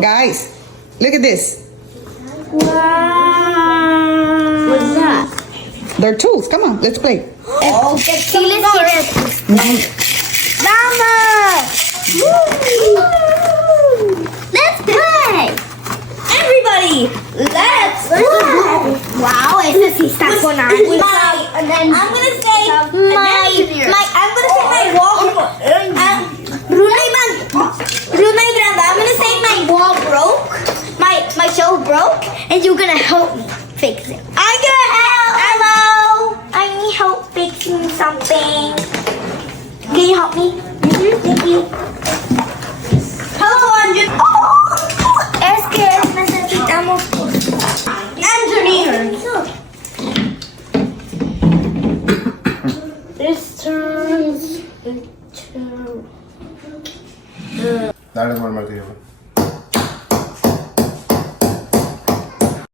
Guys, look at this. Wow. What's that? They're tools. Come on, let's play. Oh, let's see. Mama! Let's play! Everybody, let's play! Wow, ese sí está con algo. I'm gonna say my wall. Runa y Brenda, I'm gonna say my wall broke. My shelf broke, and you're gonna help me fix it. I'm gonna help. Hello, I need help fixing something. Can you help me? Thank you.